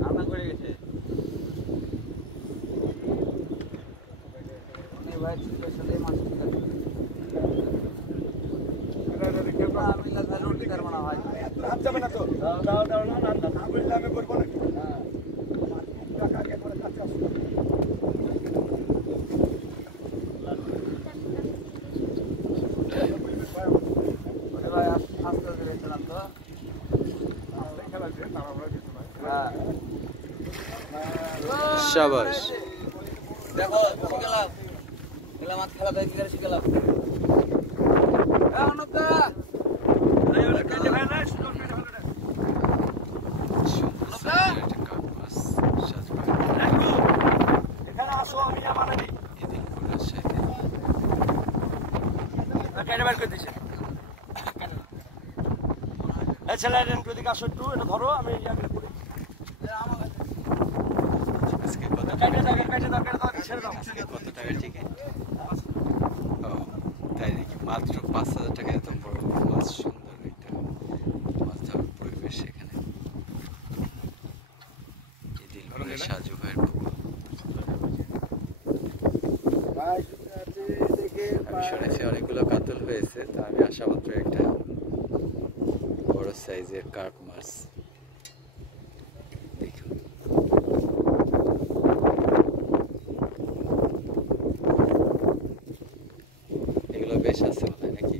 রান্না করে গেছে ভাই সাথে মাছ রুটি তার মনে হয় হাত যাবে না তো দাও দাও না আমি করবো না শাবাশ দেখো শিখলাম গেলাম মাছ খেলা দেখি করে শিখলাম অনুপদা এখানে আসো আমি আমার কেটে বের করে দিছে ছেলে প্রতীক আসো একটু এটা ধরো আমি কত টাকা টিকিট তাই নাকি মাত্র ৫,০০০ টাকা এত বড় মাছ সুন্দর একটা মাছ ধরার পরিবেশ এখানে সাজু ভাইয়ের আমি শুনেছি অনেকগুলো কাতল হয়েছে তা আমি আশামাত্র একটা বড় সাইজের কার্প মাছ দেখুন এগুলো বেশ আছে মনে হয় নাকি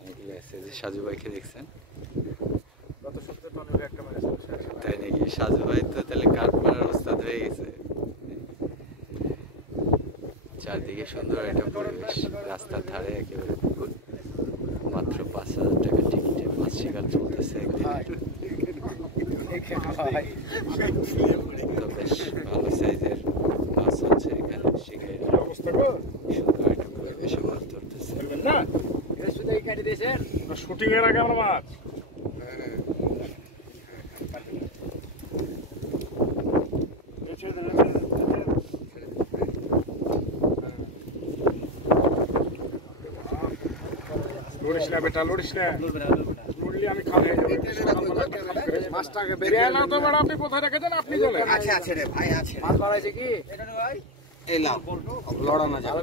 অনেকগুলো আছে যে সাজু ভাইকে দেখছেন তাই নাকি সাজু ভাই তো তাহলে কার্প মারার ওস্তাদ হয়ে গেছে চারদিকে সুন্দর একটা পরিবেশ রাস্তার ধারে একেবারে পুকুর মাত্র ৫,০০০ টাকা টিকিটে মাছ শিকার চলতেছে তো বেশ ভালো সাইজের মাছ হচ্ছে এখানে শিকার সুন্দর একটা পরিবেশে মাছ ধরতেছে শুটিং এর আগে আমরা মাছ লড়িস না বেটা লড়িস না লড়লি আমি খাবে মাছটাকে বেরিয়ে না তো ম্যাডাম আপনি কোথায় রেখেছেন আপনি বলেন আছে আছে রে ভাই আছে মাছ বাড়াইছে কি এই লাভ লড়ানো যাবে